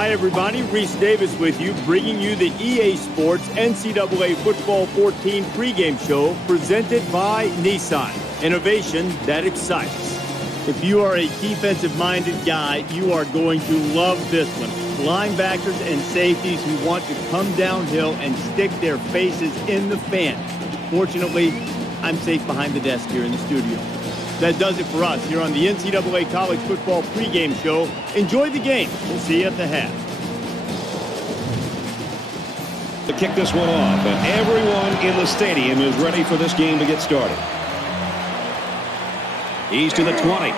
Hi, everybody. Reese Davis with you, bringing you the EA Sports NCAA Football 14 pregame show presented by Nissan. Innovation that excites. If you are a defensive-minded guy, you are going to love this one. Linebackers and safeties who want to come downhill and stick their faces in the fan. Fortunately, I'm safe behind the desk here in the studio. That does it for us here on the NCAA College Football pregame show. Enjoy the game. We'll see you at the half. To kick this one off, and everyone in the stadium is ready for this game to get started. He's to the 20.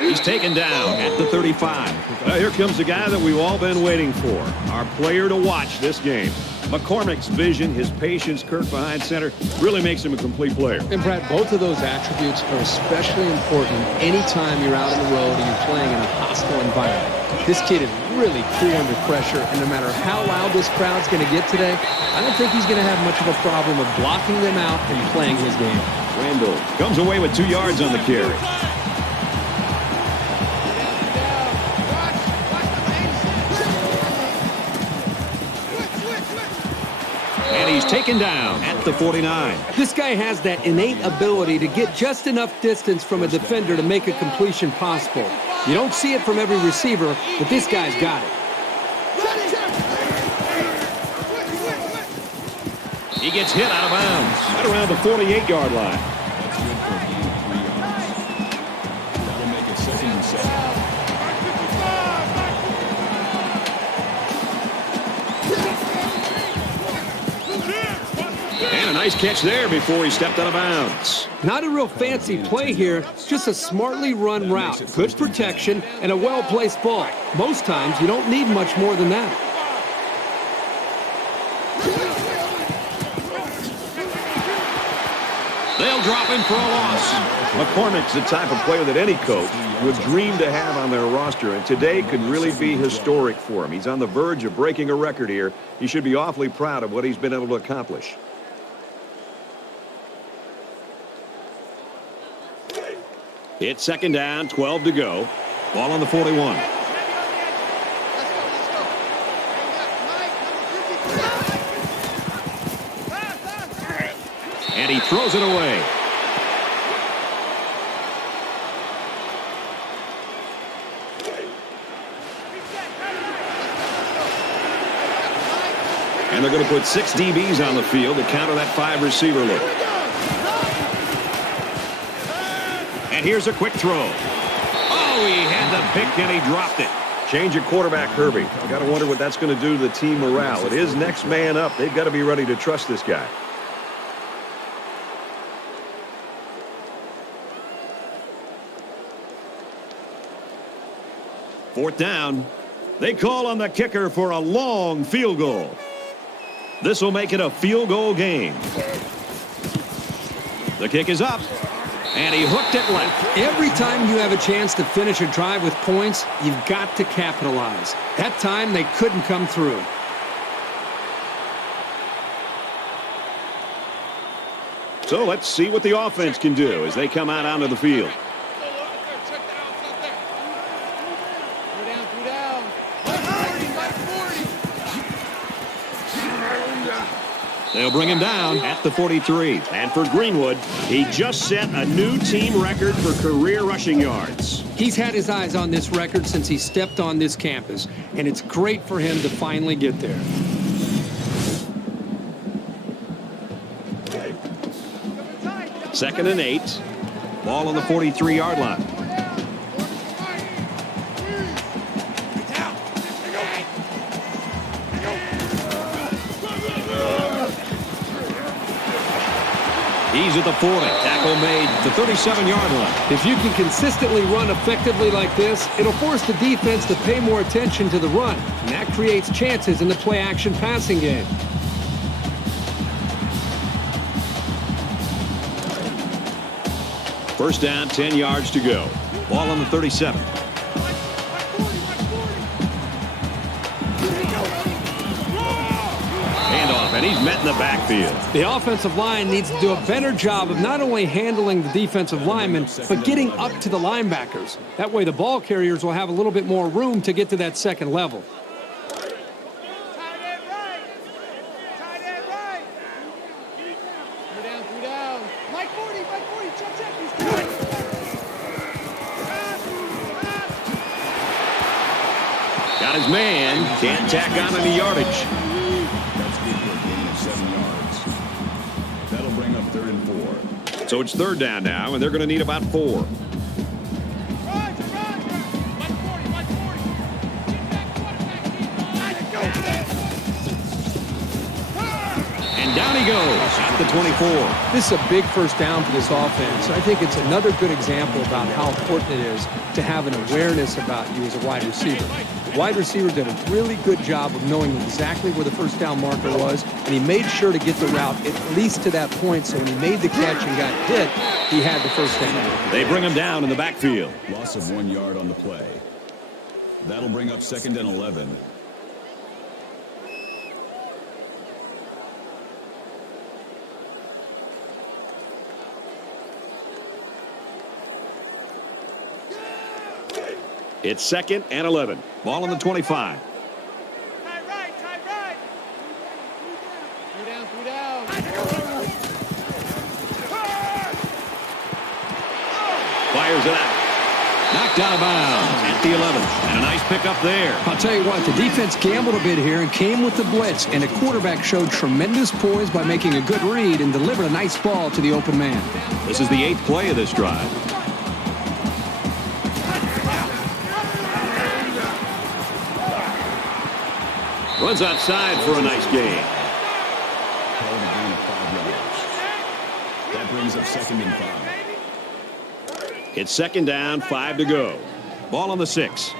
He's taken down at the 35. Here comes the guy that we've all been waiting for, our player to watch this game. McCormick's vision, his patience, Kirk behind center, really makes him a complete player. And, Brad, both of those attributes are especially important anytime you're out on the road and you're playing in a hostile environment. This kid is really cool under pressure, and no matter how loud this crowd's going to get today, I don't think he's going to have much of a problem of blocking them out and playing his game. Randall comes away with 2 yards on the carry. And he's taken down at the 49. This guy has that innate ability to get just enough distance from a defender to make a completion possible. You don't see it from every receiver, but this guy's got it. He gets hit out of bounds right around the 48-yard line. And a nice catch there before he stepped out of bounds. Not a real fancy play here, just a smartly run route. Good protection and a well-placed ball. Most times, you don't need much more than that. They'll drop him for a loss. McCormick's the type of player that any coach would dream to have on their roster, and today could really be historic for him. He's on the verge of breaking a record here. He should be awfully proud of what he's been able to accomplish. It's second down, 12 to go. Ball on the 41. And he throws it away. And they're going to put 6 DBs on the field to counter that 5-receiver look. And here's a quick throw. Oh, he had the pick and he dropped it. Change of quarterback, Herbie. You got to wonder what that's going to do to the team morale. It is next man up. They've got to be ready to trust this guy. Fourth down. They call on the kicker for a long field goal. This will make it a field goal game. The kick is up. And he hooked it left. Every time you have a chance to finish a drive with points, you've got to capitalize. That time, they couldn't come through. So let's see what the offense can do as they come out onto the field. They'll bring him down at the 43. And for Greenwood, he just set a new team record for career rushing yards. He's had his eyes on this record since he stepped on this campus, and it's great for him to finally get there. Second and 8. Ball on the 43-yard line. He's at the 40. Tackle made the 37-yard line. If you can consistently run effectively like this, it'll force the defense to pay more attention to the run, and that creates chances in the play-action passing game. First down, 10 yards to go. Ball on the 37. Handoff And he's met in the backfield. The offensive line needs to do a better job of not only handling the defensive linemen, but getting up to the linebackers. That way the ball carriers will have a little bit more room to get to that second level. Got his man. Can't tack on any yardage. That's good for a gain of 7 yards. That'll bring up 3rd and 4. So it's 3rd down now, and they're going to need about 4. And down he goes at the 24. This is a big first down for this offense. I think it's another good example about how important it is to have an awareness about you as a wide receiver. The wide receiver did a really good job of knowing exactly where the first down marker was, and he made sure to get the route at least to that point, so when he made the catch and got hit, he had the first down. They bring him down in the backfield. Loss of 1 yard on the play. That'll bring up 2nd and 11. It's 2nd and 11. Ball on the 25. Fires it out. Knocked out of bounds at the 11. And a nice pickup there. I'll tell you what, the defense gambled a bit here and came with the blitz, and the quarterback showed tremendous poise by making a good read and delivered a nice ball to the open man. This is the 8th play of this drive. Runs outside for a nice gain. Called a gain of 5 yards. That brings up 2nd and 5. It's 2nd down, 5 to go. Ball on the 6.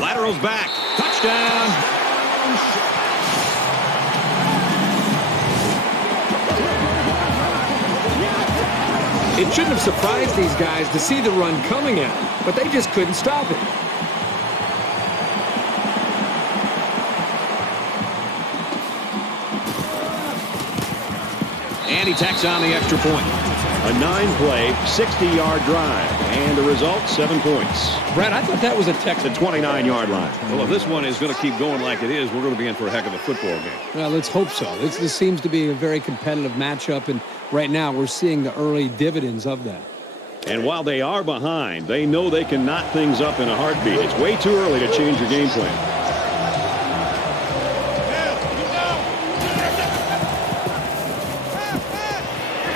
Lateral's back. Touchdown. It shouldn't have surprised these guys to see the run coming at them, but they just couldn't stop it. And he tacks on the extra point. A 9-play, 60-yard drive. And the result, 7 points. Brad, I thought that was a The 29-yard line. Well, if this one is going to keep going like it is, we're going to be in for a heck of a football game. Well, let's hope so. This seems to be a very competitive matchup, and right now we're seeing the early dividends of that. And while they are behind, they know they can knot things up in a heartbeat. It's way too early to change your game plan.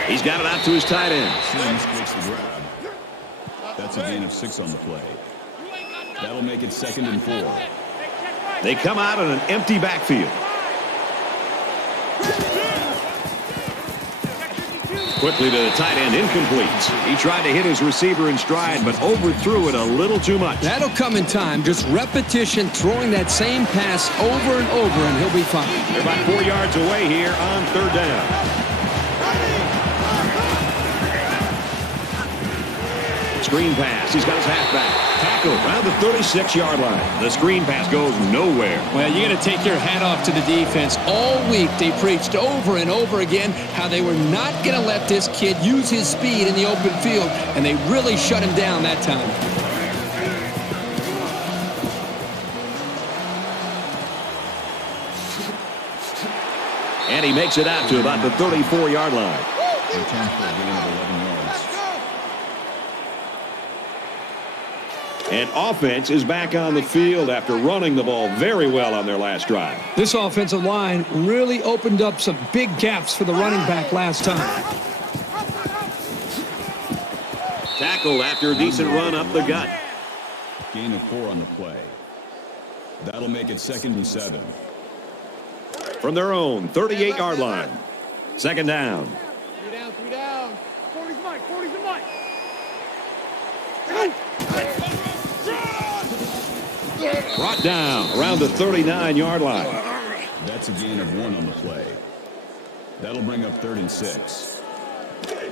He's got it out to his tight end. Sims takes the grab. That's a gain of 6 on the play. That'll make it 2nd and 4. They come out in an empty backfield. Quickly to the tight end, incomplete. He tried to hit his receiver in stride, but overthrew it a little too much. That'll come in time. Just repetition, throwing that same pass over and over, and he'll be fine. They're about 4 yards away here on 3rd down. Screen pass. He's got his halfback. Tackle around the 36-yard line. The screen pass goes nowhere. Well, you got to take your hat off to the defense. All week they preached over and over again how they were not going to let this kid use his speed in the open field, and they really shut him down that time. And he makes it out to about the 34-yard line. Return for a gain of 11 yards. And offense is back on the field after running the ball very well on their last drive. This offensive line really opened up some big gaps for the running back last time. Tackled after a decent run up the gut. Gain of 4 on the play. That'll make it 2nd and 7. From their own 38-yard line. 2nd down. 3 down. 40's Mike. 40's Mike. Brought down around the 39-yard line. That's a gain of 1 on the play. That'll bring up 3rd and 6. Three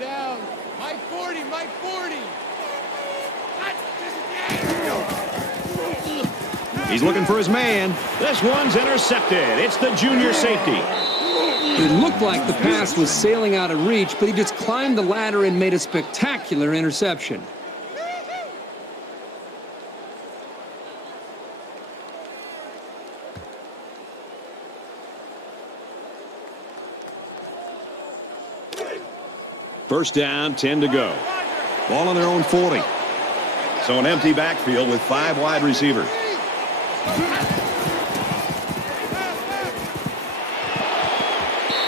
down. Mike 40, Mike 40. He's looking for his man. This one's intercepted. It's the junior safety. It looked like the pass was sailing out of reach, but he just climbed the ladder and made a spectacular interception. First down, 10 to go. Ball on their own 40. So an empty backfield with 5 wide receivers.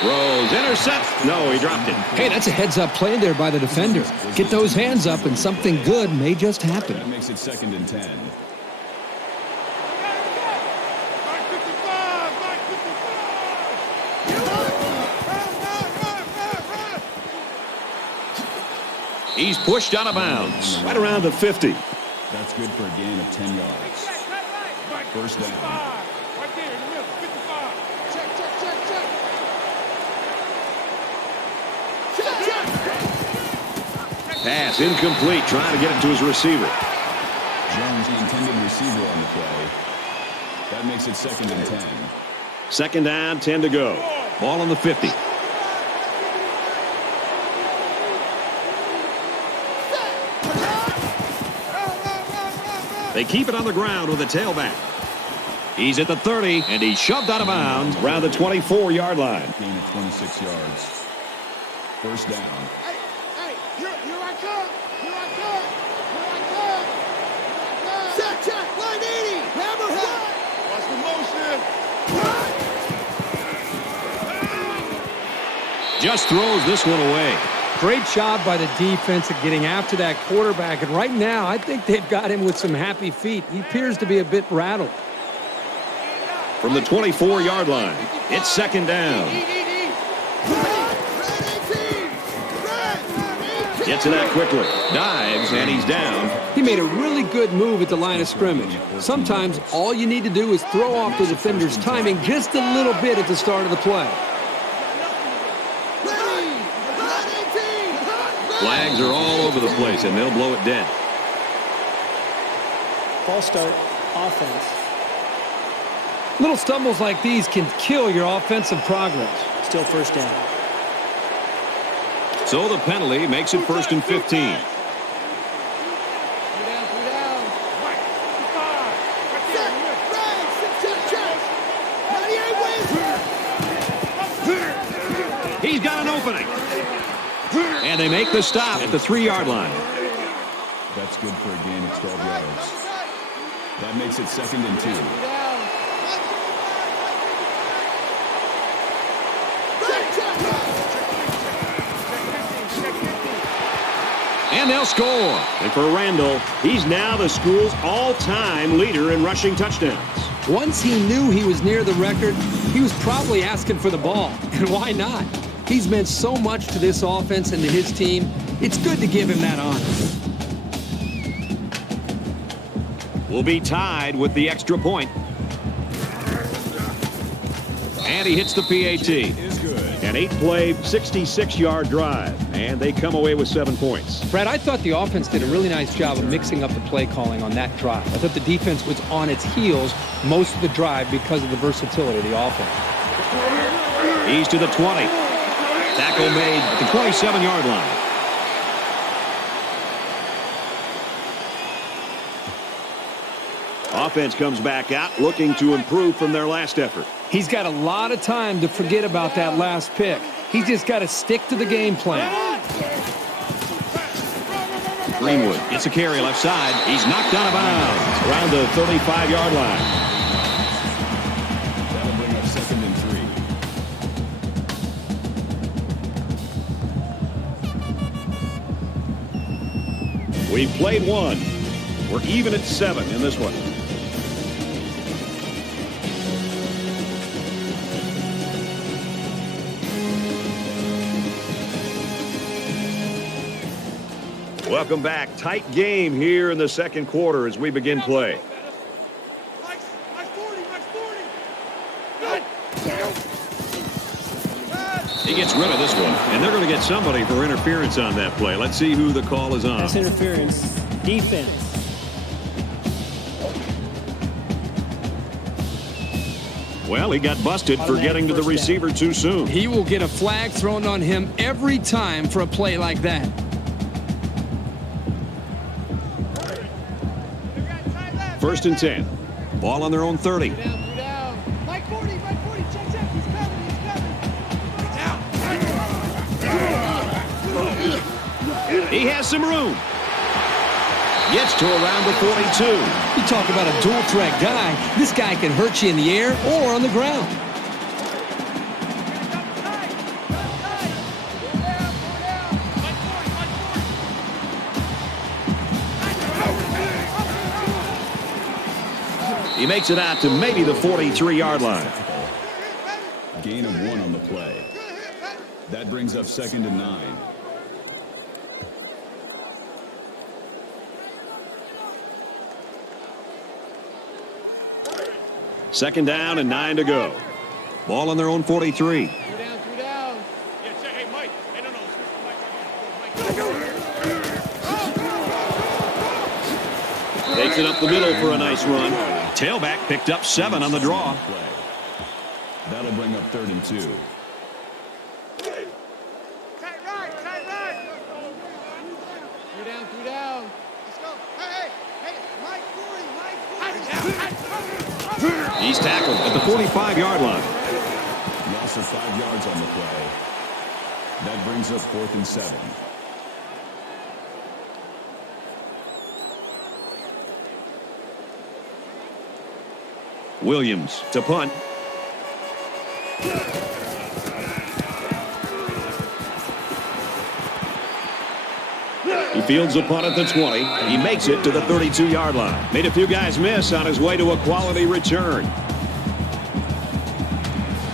Rose intercepts. No, he dropped it. Hey, that's a heads-up play there by the defender. Get those hands up and something good may just happen. That makes it 2nd and 10. He's pushed out of bounds. Right around the 50. That's good for a gain of 10 yards. First down. Right there in the middle, 55. Check. Pass incomplete. Trying to get it to his receiver. Jones, the intended receiver on the play. That makes it 2nd and 10. Second down, 10 to go. Ball on the 50. They keep it on the ground with a tailback. He's at the 30, and he's shoved out of bounds around the 24-yard line. Gain of 26 yards. First down. Hey, here I come. Here I come. Check, 180. Hammerhead. Watch the motion. Just throws this one away. Great job by the defense of getting after that quarterback. And right now, I think they've got him with some happy feet. He appears to be a bit rattled. From the 24-yard line, it's second down. Gets it out quickly. Dives, and he's down. He made a really good move at the line of scrimmage. Sometimes all you need to do is throw off the defender's timing just a little bit at the start of the play. Flags are all over the place, and they'll blow it dead. False start, offense. Little stumbles like these can kill your offensive progress. Still first down. So the penalty makes it 1st and 15. Three down. Mike, 55. Right there in the middle. He's got an opening. And they make the stop at the 3-yard line. That's good for a gain of 12 yards. That makes it 2nd and 2. And they'll score. And for Randall, he's now the school's all-time leader in rushing touchdowns. Once he knew he was near the record, he was probably asking for the ball. And why not? He's meant so much to this offense and to his team. It's good to give him that honor. Will be tied with the extra point. And he hits the PAT. Is good. An 8-play, 66-yard drive. And they come away with 7 points. Brad, I thought the offense did a really nice job of mixing up the play calling on that drive. I thought the defense was on its heels most of the drive because of the versatility of the offense. He's to the 20. Tackle made at the 27-yard line. Offense comes back out looking to improve from their last effort. He's got a lot of time to forget about that last pick. He's just got to stick to the game plan. Greenwood gets a carry left side. He's knocked out of bounds around the 35-yard line. That'll bring up 2nd and 3. We've played one. We're even at 7 in this one. Welcome back. Tight game here in the second quarter as we begin play. Mike's 40, Mike's 40. gets rid of this one, and they're going to get somebody for interference on that play. Let's see who the call is on. That's interference. Defense. Well, he got busted for getting to the receiver too soon. He will get a flag thrown on him every time for a play like that. First and 10. Ball on their own 30. Down. Mike 40, check. He's coming. He has some room. Gets to around the 42. You talk about a dual threat guy. This guy can hurt you in the air or on the ground. He makes it out to maybe the 43-yard line. Gain of 1 on the play. That brings up 2nd and 9. Second down and 9 to go. Ball on their own 43. Three down. Yeah, check. Hey, Mike. Hey, no. Takes it up the middle for a nice run. Tailback picked up 7 on the draw. That'll bring up 3rd and 2. Tight right. Three down. Let's go. Hey, Mike 40. He's tackled at the 45-yard line. Loss of 5 yards on the play. That brings up 4th and 7. Williams to punt. He fields a punt at the 20. He makes it to the 32-yard line. Made a few guys miss on his way to a quality return.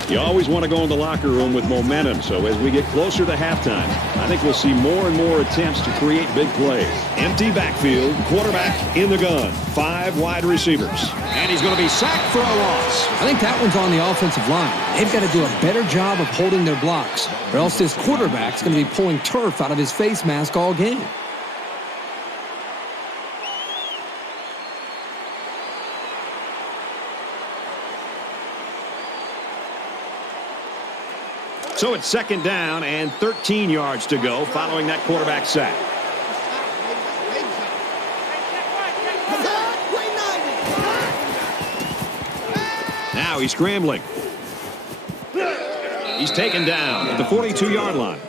You always want to go in the locker room with momentum, so as we get closer to halftime, I think we'll see more and more attempts to create big plays. Empty backfield, quarterback in the gun, 5 wide receivers. And he's going to be sacked for a loss. I think that one's on the offensive line. They've got to do a better job of holding their blocks, or else this quarterback's going to be pulling turf out of his face mask all game. So it's second down and 13 yards to go following that quarterback sack. Now he's scrambling. He's taken down at the 42-yard line.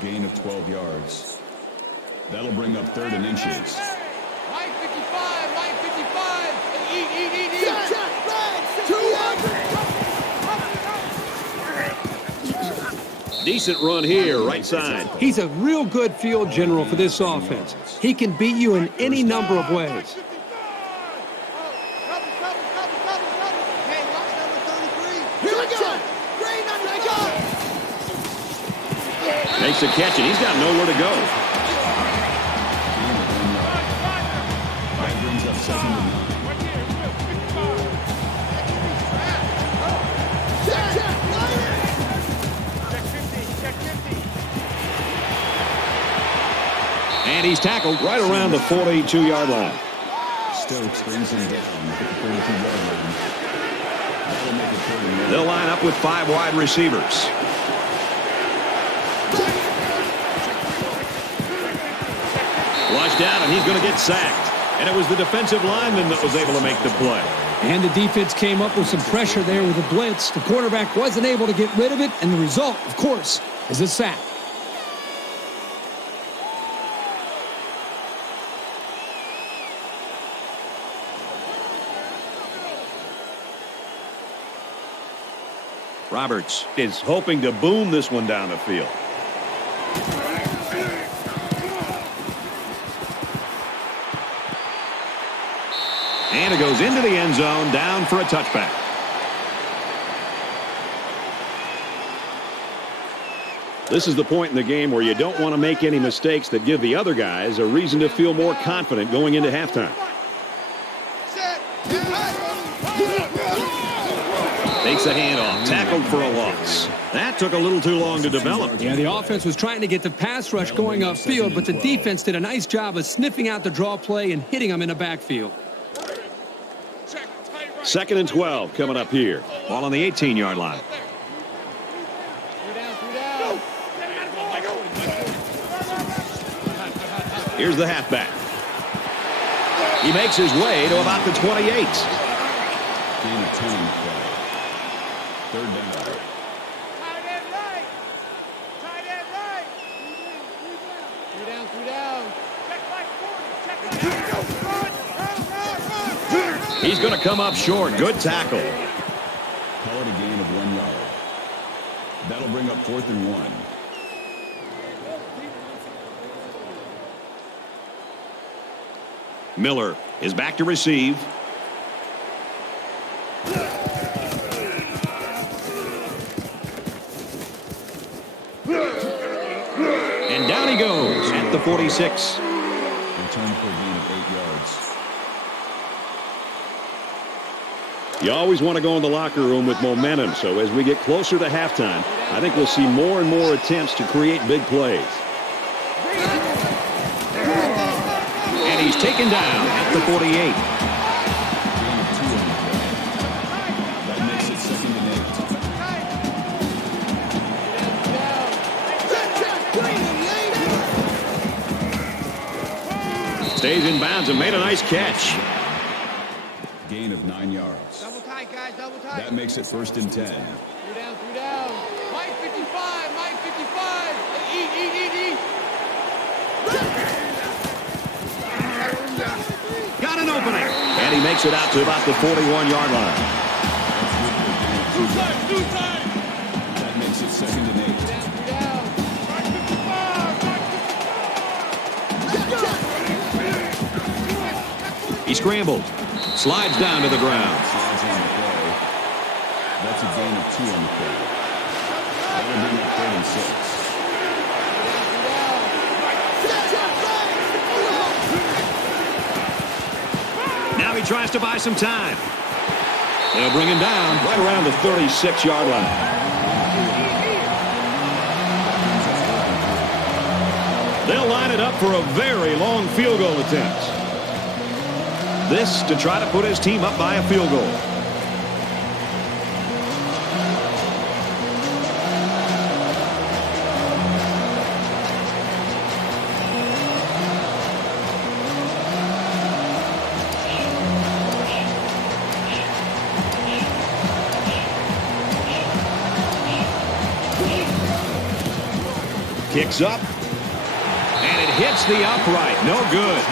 Gain of 12 yards. That'll bring up 3rd and inches. Line 55. Eat. Decent run here, right side. He's a real good field general for this offense. He can beat you in any number of ways. Makes the catch, and he's got nowhere to go. That brings up 2nd and 9. And he's tackled right around the 42-yard line. Stokes brings him down at the 42-yard line. That'll make it 3rd and 1. They'll line up with 5 wide receivers. Flushed out, and he's going to get sacked. And it was the defensive lineman that was able to make the play. And the defense came up with some pressure there with a blitz. The quarterback wasn't able to get rid of it, and the result, of course, is a sack. Roberts is hoping to boom this one down the field. And it goes into the end zone, down for a touchback. This is the point in the game where you don't want to make any mistakes that give the other guys a reason to feel more confident going into halftime. Takes a handoff, tackled for a loss. That took a little too long to develop. Yeah, the offense was trying to get the pass rush going upfield, but the defense did a nice job of sniffing out the draw play and hitting them in the backfield. 2nd and 12 coming up here. Ball on the 18-yard line. Here's the halfback. He makes his way to about the 28. Gain of 10 on the play. 3rd down. Tight end right. Tight end right. 3 down. Check like 40. He's going to come up short. Good tackle. Call it a gain of 1 yard. That'll bring up 4th and 1. Miller is back to receive. And down he goes at the 46. Return for a gain of 8 yards. You always want to go in the locker room with momentum, so as we get closer to halftime, I think we'll see more and more attempts to create big plays. And he's taken down at the 48. Gain of 2 on the play. That makes it 2nd and 8. Stays in bounds and made a nice catch. Gain of 9 yards. Double tight, guys. Double tight. That makes it 1st and 10. 3 down. Mike 55. Mike 55. Eat. Got an opening. And he makes it out to about the 41-yard line. That makes it 2nd and 8. He scrambled. Slides down to the ground. Slides on the play. That's a gain of 2 on the play. That'll bring up 3rd and 6. Now he tries to buy some time. They'll bring him down right around the 36-yard line. They'll line it up for a very long field goal attempt. This to try to put his team up by a field goal. Kicks up, and it hits the upright. No good.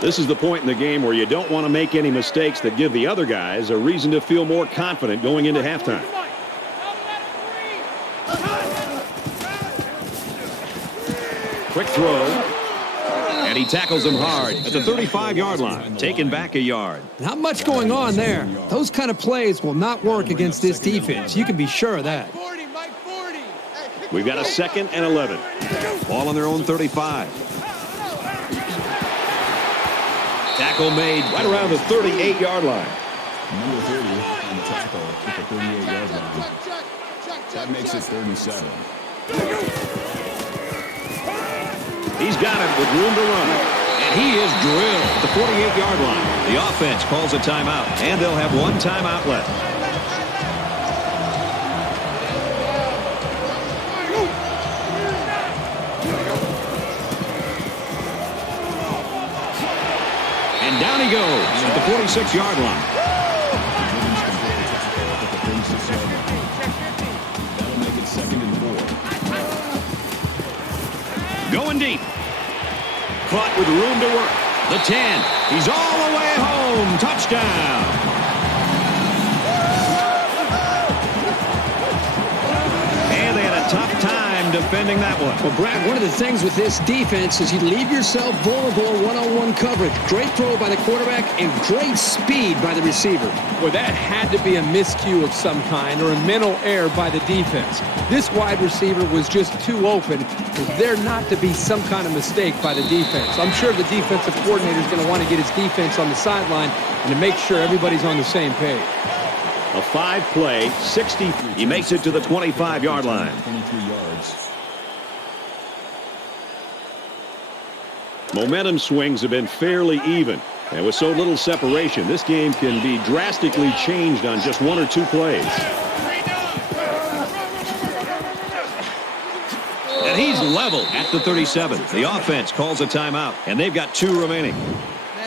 This is the point in the game where you don't want to make any mistakes that give the other guys a reason to feel more confident going into halftime. Quick throw. And he tackles him hard at the 35-yard line, taken back a yard. Not much going on there. Those kind of plays will not work against this defense. You can be sure of that. 40, Mike 40. We've got a 2nd and 11. Ball on their own 35. Tackle made right around the 38-yard line. Number 30 on the tackle at the 38-yard line. That makes it 3rd and 7. He's got it with room to run. And he is drilled at the 48-yard line. The offense calls a timeout, and they'll have 1 timeout left. And down he goes at the 46-yard line. That'll make it 2nd and 4. Going deep. Caught with room to work. The 10. He's all the way home. Touchdown. And they had a tough time defending that one. Well, Brad, one of the things with this defense is you leave yourself vulnerable in one-on-one coverage. Great throw by the quarterback and great speed by the receiver. Well, that had to be a miscue of some kind or a mental error by the defense. This wide receiver was just too open for there not to be some kind of mistake by the defense. I'm sure the defensive coordinator is going to want to get his defense on the sideline and to make sure everybody's on the same page. A 5-play, 60. He makes it to the 25-yard line. 23 yards. Momentum swings have been fairly even. And with so little separation, this game can be drastically changed on just 1 or 2 plays. And he's level at the 37. The offense calls a timeout, and they've got 2 remaining.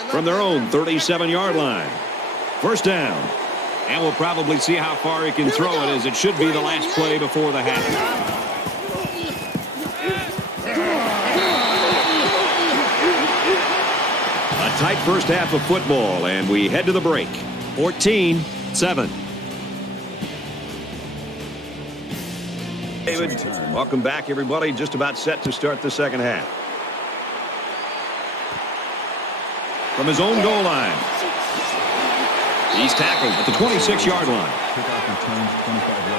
From their own 37-yard line. First down. And we'll probably see how far he can throw it, as it should be the last play before the half. A tight first half of football, and we head to the break. 14-7. David, welcome back, everybody. Just about set to start the second half. From his own goal line. He's tackled at the 26-yard line. Kickoff returns 25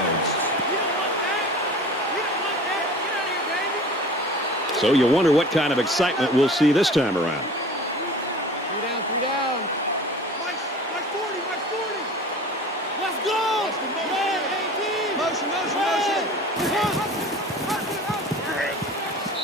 yards. So you wonder what kind of excitement we'll see this time around. 3 down, 3 down. Mike 40, Mike 40. Let's go. Motion, motion, motion.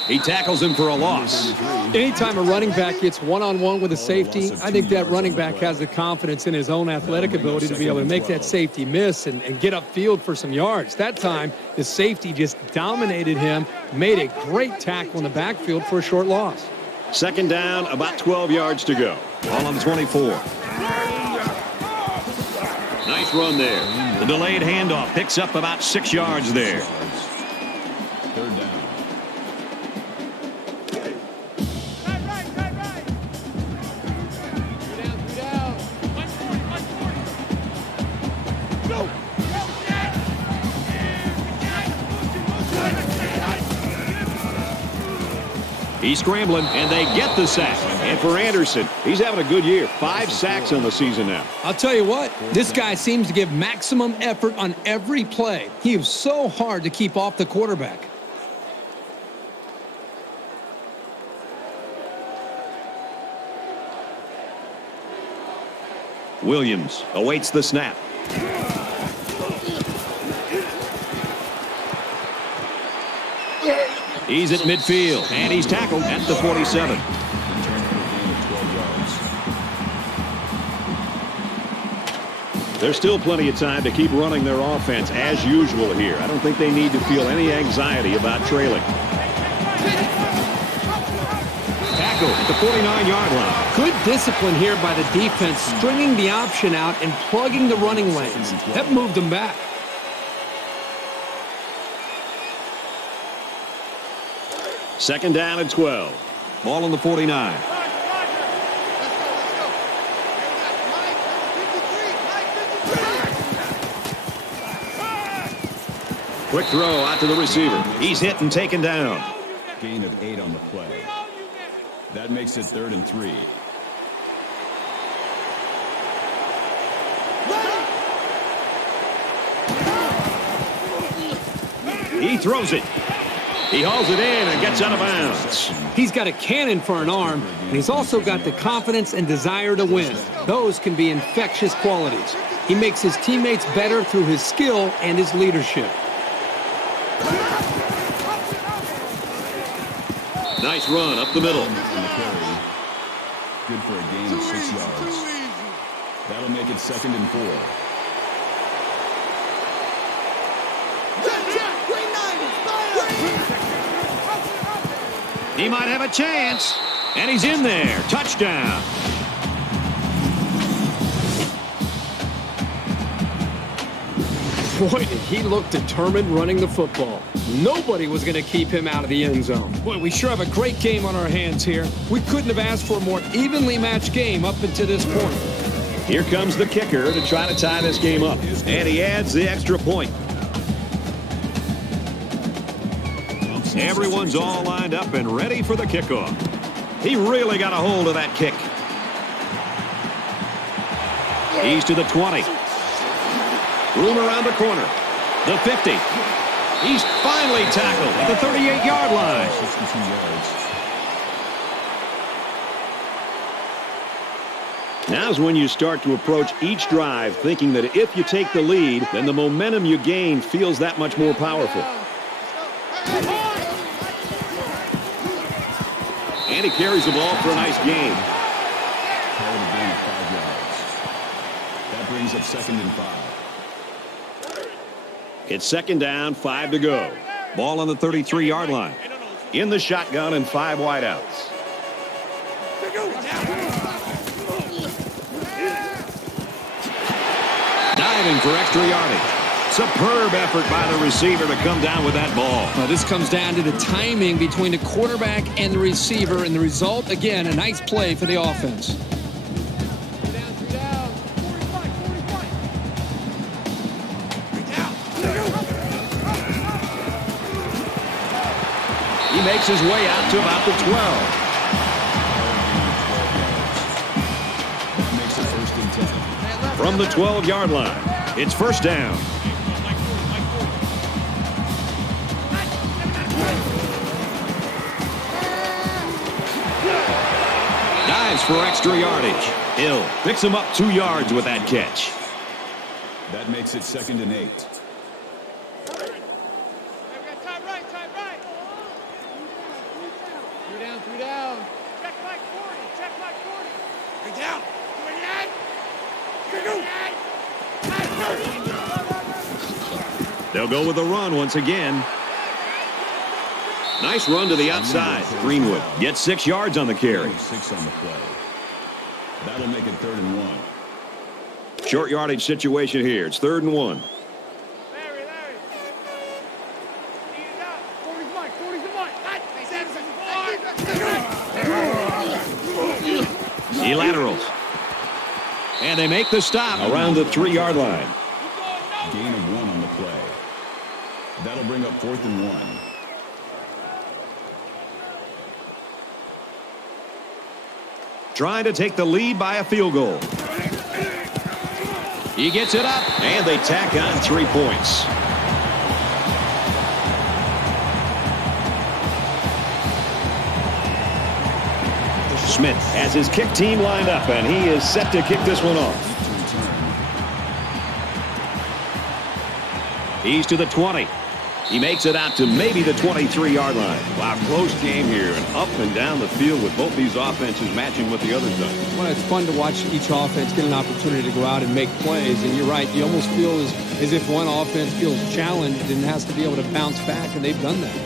He tackles him for a loss. Anytime a running back gets one-on-one with a safety, I think that running back has the confidence in his own athletic ability to be able to make that safety miss and get upfield for some yards. That time, the safety just dominated him, made a great tackle in the backfield for a short loss. Second down, about 12 yards to go. Ball on the 24. Nice run there. The delayed handoff picks up about 6 yards there. Third down. He's scrambling, and they get the sack. And for Anderson, he's having a good year. 5 sacks on the season now. I'll tell you what, this guy seems to give maximum effort on every play. He is so hard to keep off the quarterback. Williams awaits the snap. He's at midfield, and he's tackled at the 47. There's still plenty of time to keep running their offense as usual here. I don't think they need to feel any anxiety about trailing. Tackle at the 49-yard line. Good discipline here by the defense, stringing the option out and plugging the running lanes. That moved them back. Second down and 12. Ball on the 49. Quick throw out to the receiver. He's hit and taken down. Gain of 8 on the play. That makes it 3rd and 3. He throws it. He hauls it in and gets out of bounds. He's got a cannon for an arm, and he's also got the confidence and desire to win. Those can be infectious qualities. He makes his teammates better through his skill and his leadership. Nice run up the middle. Good for a gain of 6 yards. That'll make it 2nd and 4. He might have a chance, and he's in there. Touchdown. Boy, did he look determined running the football. Nobody was going to keep him out of the end zone. Boy, we sure have a great game on our hands here. We couldn't have asked for a more evenly matched game up until this point. Here comes the kicker to try to tie this game up, and he adds the extra point. Everyone's all lined up and ready for the kickoff. He really got a hold of that kick. He's to the 20. Room around the corner. The 50. He's finally tackled at the 38-yard line. 62 yards. Now's when you start to approach each drive thinking that if you take the lead, then the momentum you gain feels that much more powerful. And he carries the ball for a nice gain. Call it a gain of 5 yards. That brings up 2nd and 5. It's 2nd down, 5 to go. Ball on the 33-yard line. In the shotgun and 5 wideouts. Diving for extra yardage. Superb effort by the receiver to come down with that ball. Well, this comes down to the timing between the quarterback and the receiver, and the result, again, a nice play for the offense. He makes his way out to about the 12. That makes it 1st and 10. From the 12-yard line, it's 1st down. Dives for extra yardage. Hill picks him up 2 yards with that catch. That makes it 2nd and 8. Three down. Check like 40. Check like 40. Three down. 28. They'll go with a run once again. Nice run to the outside. Greenwood gets 6 yards on the carry. 6 on the play. That'll make it 3rd and 1. Short yardage situation here. It's 3rd and 1. Larry. Eat it up. 40's mine. 40's mine. He laterals. And they make the stop around the 3-yard line. Gain of 1 on the play. That'll bring up 4th and 1. Trying to take the lead by a field goal. He gets it up, and they tack on 3 points. Smith has his kick team lined up, and he is set to kick this one off. He's to the 20. He makes it out to maybe the 23-yard line. Wow, close game here, and up and down the field with both these offenses matching what the other's done. Well, it's fun to watch each offense get an opportunity to go out and make plays. And you're right, you almost feel as if one offense feels challenged and has to be able to bounce back, and they've done that.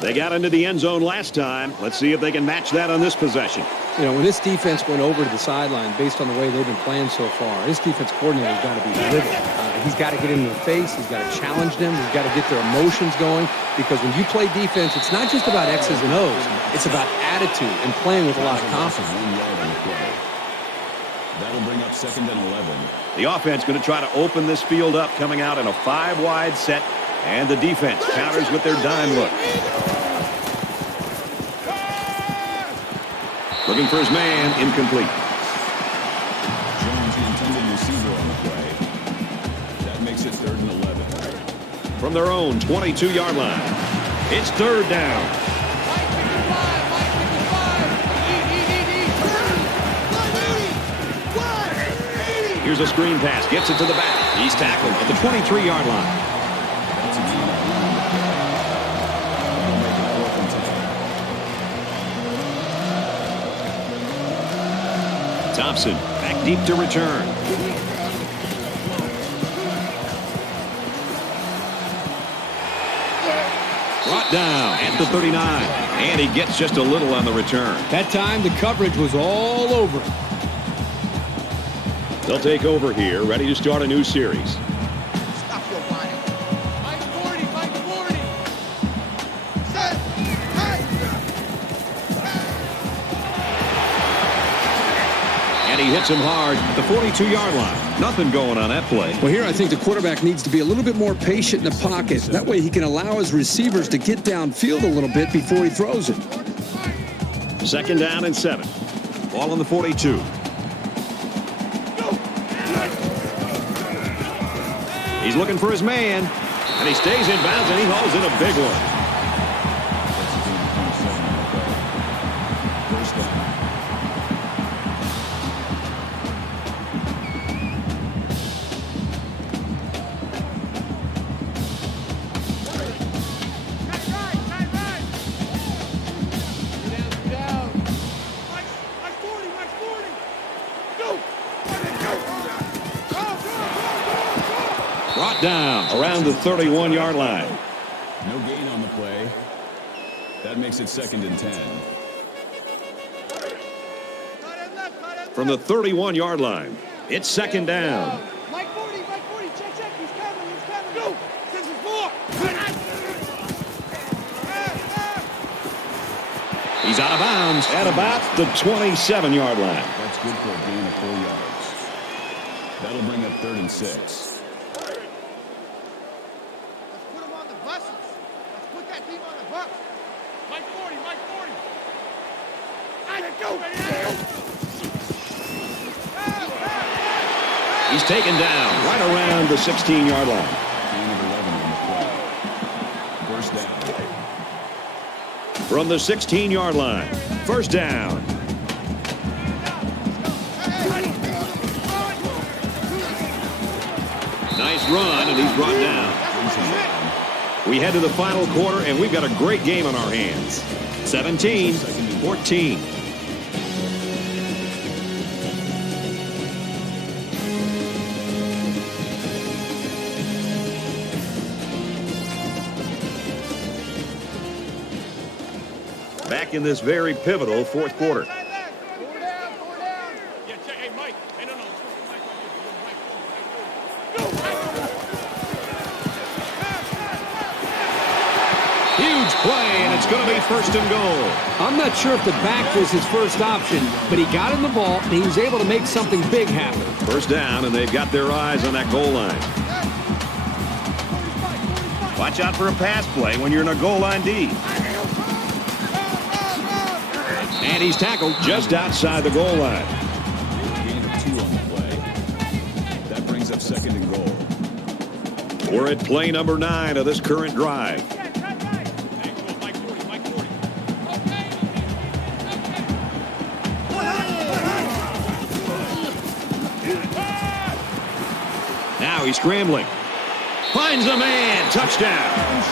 They got into the end zone last time. Let's see if they can match that on this possession. You know, when this defense went over to the sideline, based on the way they've been playing so far, this defense coordinator's got to be livid. He's got to get in their face. He's got to challenge them. He's got to get their emotions going. Because when you play defense, it's not just about X's and O's. It's about attitude and playing with a lot of confidence. 1 yard on the play. That'll bring up 2nd and 11. The offense going to try to open this field up, coming out in a 5-wide set. And the defense counters with their dime look. Looking for his man, incomplete. Jones, the intended receiver on the play. That makes it 3rd and 11. From their own 22-yard line. It's 3rd down. Here's a screen pass. Gets it to the back. He's tackled at the 23-yard line. That's a gain of 1 on the play. That'll make it 4th and 10. Thompson back deep to return. Brought down at the 39. And he gets just a little on the return. That time, the coverage was all over. They'll take over here, ready to start a new series. Stop your whining. Mike 40. Set. Hey. he hits him hard at the 42-yard line. Nothing going on that play. Well, here I think the quarterback needs to be a little bit more patient in the pocket. That way he can allow his receivers to get downfield a little bit before he throws it. 2nd down and 7. Ball on the 42. He's looking for his man, and he stays in bounds, and he hauls in a big one. Brought down around the 31-yard line. No gain on the play. That makes it 2nd and 10. From the 31-yard line, it's 2nd down. Mike 40, check, he's coming. Go! This is 4. He's out of bounds at about the 27-yard line. That's good for a gain of 4 yards. That'll bring up 3rd and 6. He's taken down right around the 16-yard line. Gain of 11 on the play. 1st down. From the 16-yard line, 1st down. Nice run, and he's brought down. We head to the final quarter, and we've got a great game on our hands. 17-14. Back in this very pivotal 4th quarter. Huge play, and it's going to be 1st and goal. I'm not sure if the back was his first option, but he got him the ball, and he was able to make something big happen. 1st down, and they've got their eyes on that goal line. Watch out for a pass play when you're in a goal line D. And he's tackled just outside the goal line. Gain of 2 on the play. That brings up 2nd and goal. We're at play number 9 of this current drive. Now he's scrambling. Finds a man. Touchdown.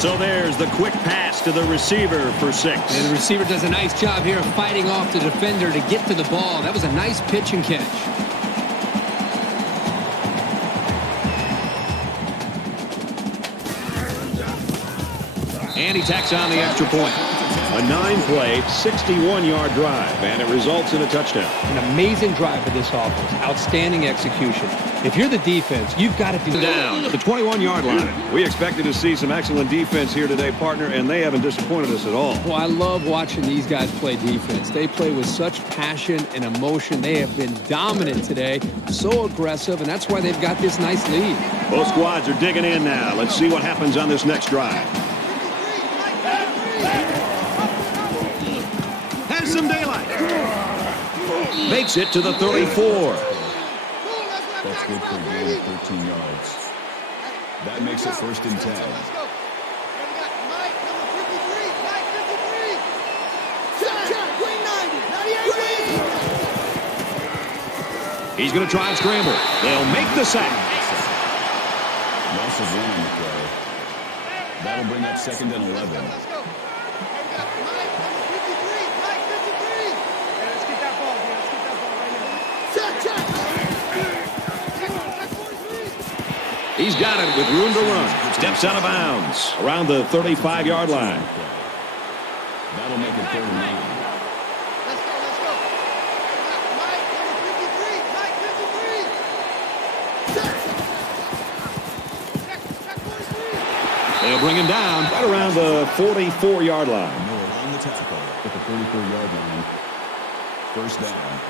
So there's the quick pass to the receiver for 6. And the receiver does a nice job here of fighting off the defender to get to the ball. That was a nice pitch and catch. And he tacks on the extra point. A 9-play, 61-yard drive, and it results in a touchdown. An amazing drive for this offense. Outstanding execution. If you're the defense, you've got to do down at the 21-yard line. We expected to see some excellent defense here today, partner, and they haven't disappointed us at all. Well, I love watching these guys play defense. They play with such passion and emotion. They have been dominant today, so aggressive, and that's why they've got this nice lead. Both squads are digging in now. Let's see what happens on this next drive. Has some daylight. Makes it to the 34. That's good for a gain of 13 yards. That makes it 1st and 10. He's going to try and scramble. They'll make the sack. Loss of 1 on the play. That'll bring up 2nd and 11. He's got it with room to run. Steps out of bounds around the 35-yard line. That'll make it 3rd and 9. They'll bring him down right around the 44-yard line. Miller on the tackle at the 44-yard line. First down.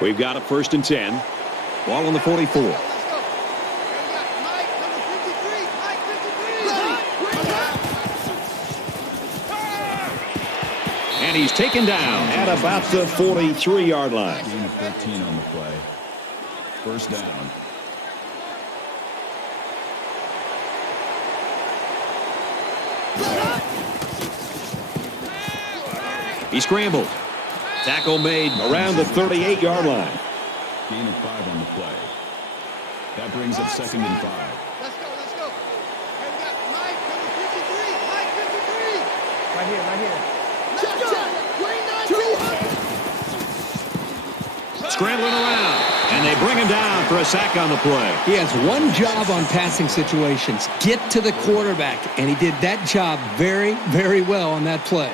We've got a 1st and 10. Ball on the 44. And he's taken down at about the 43-yard line. Gain of 13 on the play. First down. He scrambled. Tackle made around the 38-yard line. Gain of 5 on the play. That brings up 2nd and 5. Let's go. And we got Mike, number 53. Mike, 53. Right here. Check. Green 9, 2. Scrambling around. And they bring him down for a sack on the play. He has one job on passing situations. Get to the quarterback. And he did that job very, very well on that play.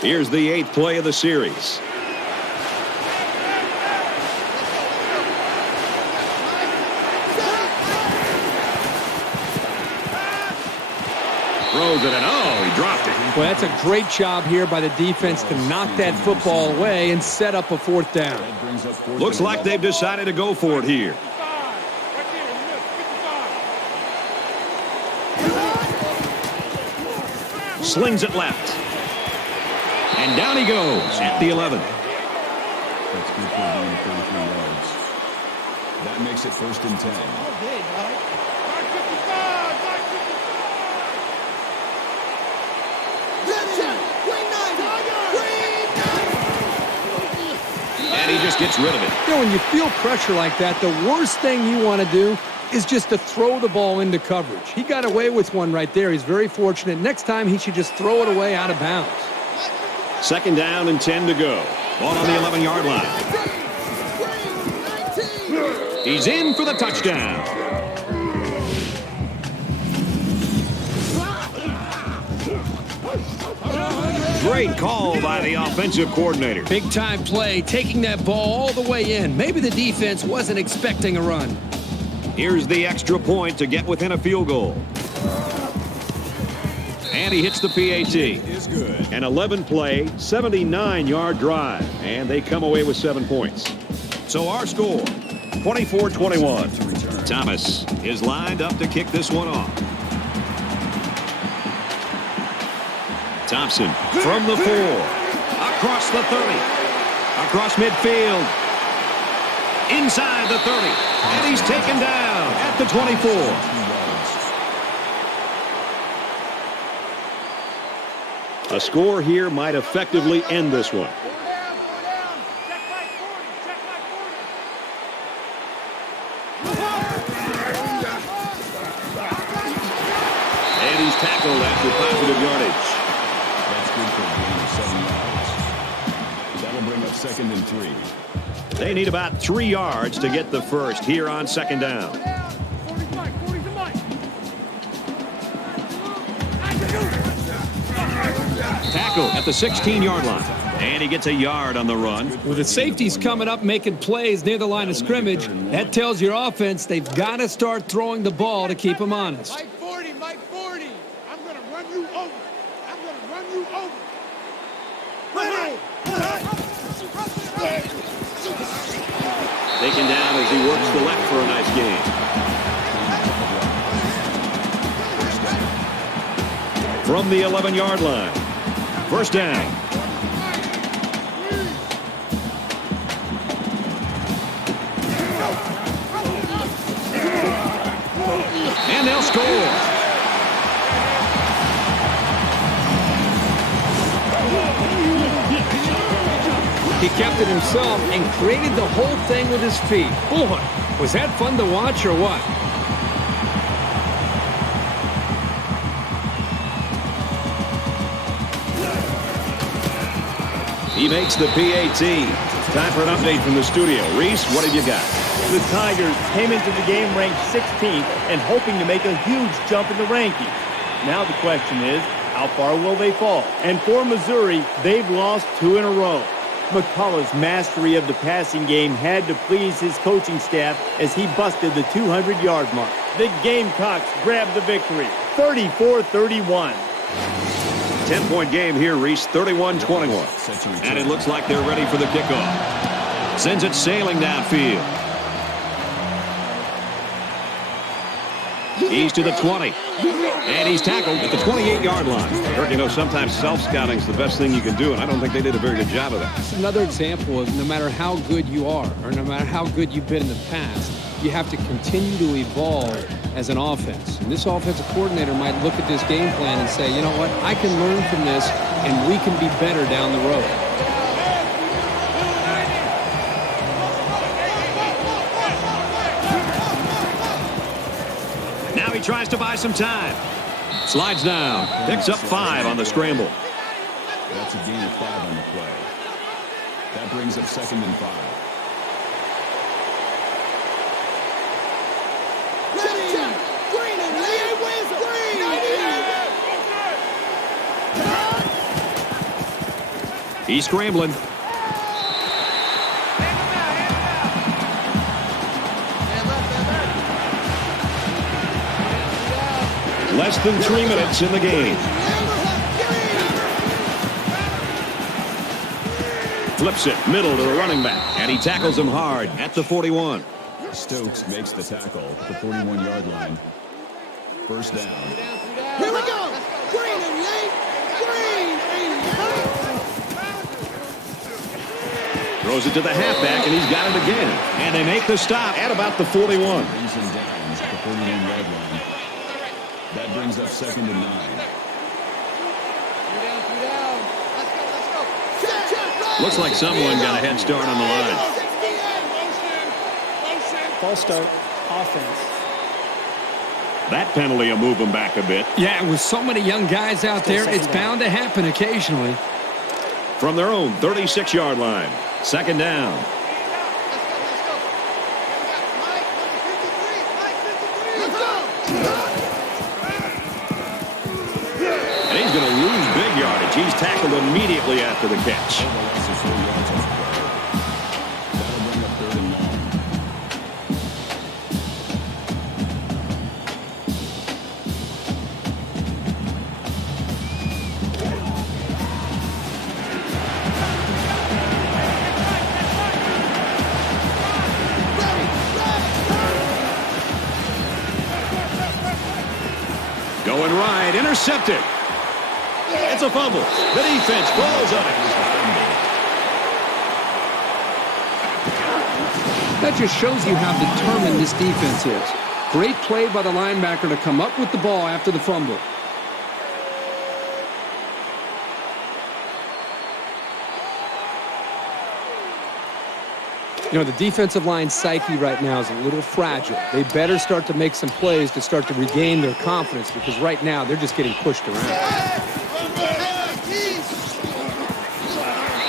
Here's the 8th play of the series. Throws it, and he dropped it. Well, that's a great job here by the defense to knock that football away and set up a 4th down. That brings up 4th. Looks like they've decided to go for it here. Slings it left. And down he goes at the 11. That's good for a gain of 33 yards. That makes it 1st and 10. And he just gets rid of it. You know, when you feel pressure like that, the worst thing you want to do is just to throw the ball into coverage. He got away with one right there. He's very fortunate. Next time, he should just throw it away out of bounds. 2nd down and 10 to go. Ball on the 11-yard line. He's in for the touchdown. Great call by the offensive coordinator. Big-time play, taking that ball all the way in. Maybe the defense wasn't expecting a run. Here's the extra point to get within a field goal. And he hits the PAT. Is good. An 11-play, 79-yard drive. And they come away with 7 points. So our score, 24-21. Thomas is lined up to kick this one off. Thompson from the 4. Across the 30. Across midfield. Inside the 30. And he's taken down at the 24. A score here might effectively end this one. 4 down. Check Mike 40. And he's tackled after positive yardage. That's good for a gain of 7 yards. That'll bring up 2nd and 3. They need about 3 yards to get the first here on 2nd down. 40 to Mike. Tackle at the 16-yard line. And he gets a yard on the run. With the safeties coming up making plays near the line of scrimmage, that tells your offense they've got to start throwing the ball to keep them honest. Mike 40. I'm going to run you over. Taken down as he works the left for a nice gain. From the 11-yard line. First down. And they'll score. He kept it himself and created the whole thing with his feet. Boy, was that fun to watch or what? He makes the PAT. Time for an update from the studio. Reese, what have you got? The Tigers came into the game ranked 16th and hoping to make a huge jump in the rankings. Now the question is, How far will they fall? And for Missouri, they've lost 2 in a row. McCullough's mastery of the passing game had to please his coaching staff as he busted the 200-yard mark. The Gamecocks grabbed the victory, 34-31. 10-point game here, Reese, 31-21. And it looks like they're ready for the kickoff. Sends it sailing downfield. He's to the 20. And he's tackled at the 28-yard line. Kirk, you know, sometimes self-scouting is the best thing you can do, and I don't think they did a very good job of that. It's another example of no matter how good you are or no matter how good you've been in the past, you have to continue to evolve as an offense. And this offensive coordinator might look at this game plan and say, you know what, I can learn from this, and we can be better down the road. Now he tries to buy some time. Slides down. Picks up 5 on the scramble. That's a gain of 5 on the play. That brings up 2nd and 5. He's scrambling. Less than 3 minutes in the game. Flips it middle to the running back, and he tackles him hard at the 41. Stokes makes the tackle at the 41-yard line. First down. Here we go. Green and late. Green. Throws it to the halfback, and he's got it again. And they make the stop at about the 41. Brings him down at the 41-yard line. That brings up 2nd and 9. Looks like someone got a head start on the line. False start, offense. That penalty will move them back a bit. Yeah, with so many young guys out there, it's bound to happen occasionally. From their own 36-yard line. 2nd down. And he's going to lose big yardage. He's tackled immediately after the catch. That'll bring up 3rd and long. Going right, intercepted. It's a fumble. The defense falls on it. That just shows you how determined this defense is. Great play by the linebacker to come up with the ball after the fumble. You know, the defensive line psyche right now is a little fragile. They better start to make some plays to start to regain their confidence, because right now they're just getting pushed around.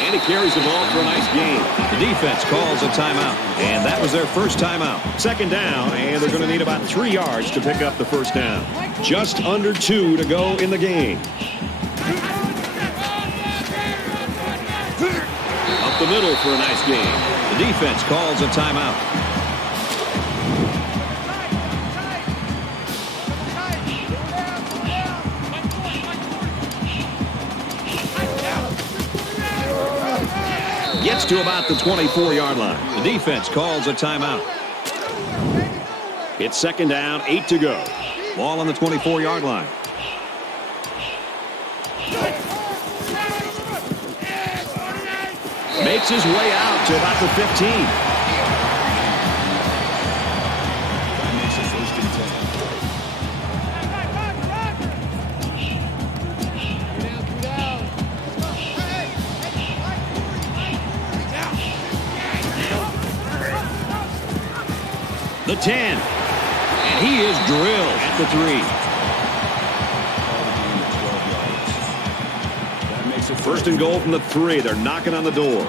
And he carries the ball for a nice gain. The defense calls a timeout, and that was their first timeout. 2nd down, and they're going to need about 3 yards to pick up the first down. Just under 2 to go in the game. Up the middle for a nice gain. The defense calls a timeout. Gets to about the 24-yard line. The defense calls a timeout. It's 2nd down, 8 to go. Ball on the 24-yard line. Makes his way out to about the 15. That makes it 1st and 10. The 10. And he is drilled at the 3. That makes it 1st and goal from the 3. They're knocking on the door.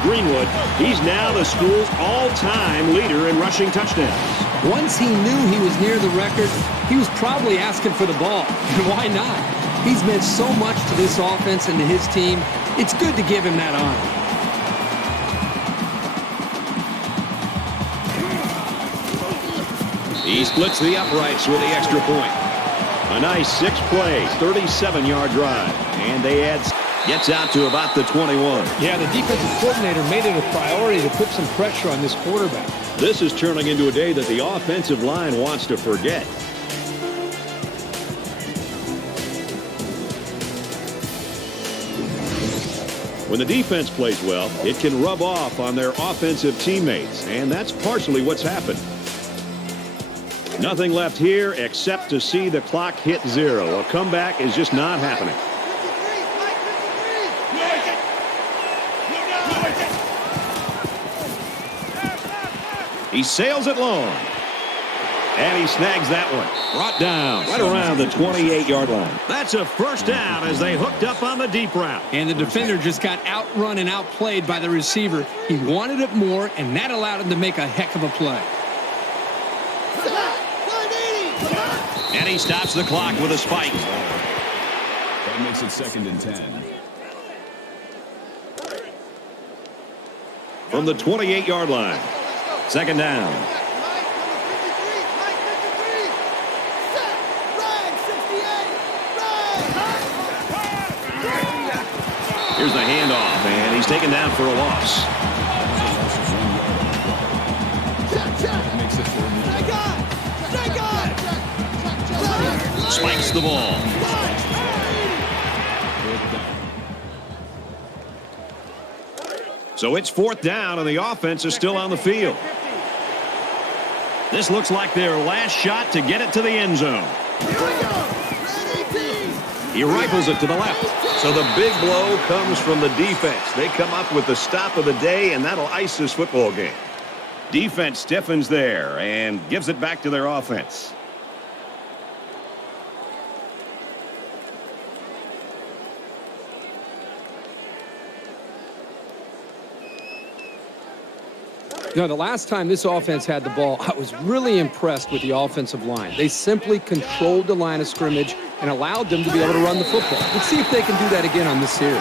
Greenwood. He's now the school's all-time leader in rushing touchdowns. Once he knew he was near the record, he was probably asking for the ball. And why not? He's meant so much to this offense and to his team. It's good to give him that honor. He splits the uprights with the extra point. A nice 6-play, 37-yard drive. And they gets out to about the 21. Yeah, the defensive coordinator made it a priority to put some pressure on this quarterback. This is turning into a day that the offensive line wants to forget. When the defense plays well, it can rub off on their offensive teammates, and that's partially what's happened. Nothing left here except to see the clock hit 0. A comeback is just not happening. He sails it long. And he snags that one. Brought down right around the 28-yard line. That's a first down as they hooked up on the deep route. And the defender just got outrun and outplayed by the receiver. He wanted it more, and that allowed him to make a heck of a play. And he stops the clock with a spike. That makes it 2nd and 10. From the 28-yard line. 2nd down. Here's the handoff, and he's taken down for a loss. Spikes the ball. So it's 4th down, and the offense is still on the field. This looks like their last shot to get it to the end zone. He rifles it to the left. So the big blow comes from the defense. They come up with the stop of the day, and that'll ice this football game. Defense stiffens there and gives it back to their offense. You know, the last time this offense had the ball, I was really impressed with the offensive line. They simply controlled the line of scrimmage and allowed them to be able to run the football. Let's see if they can do that again on this series.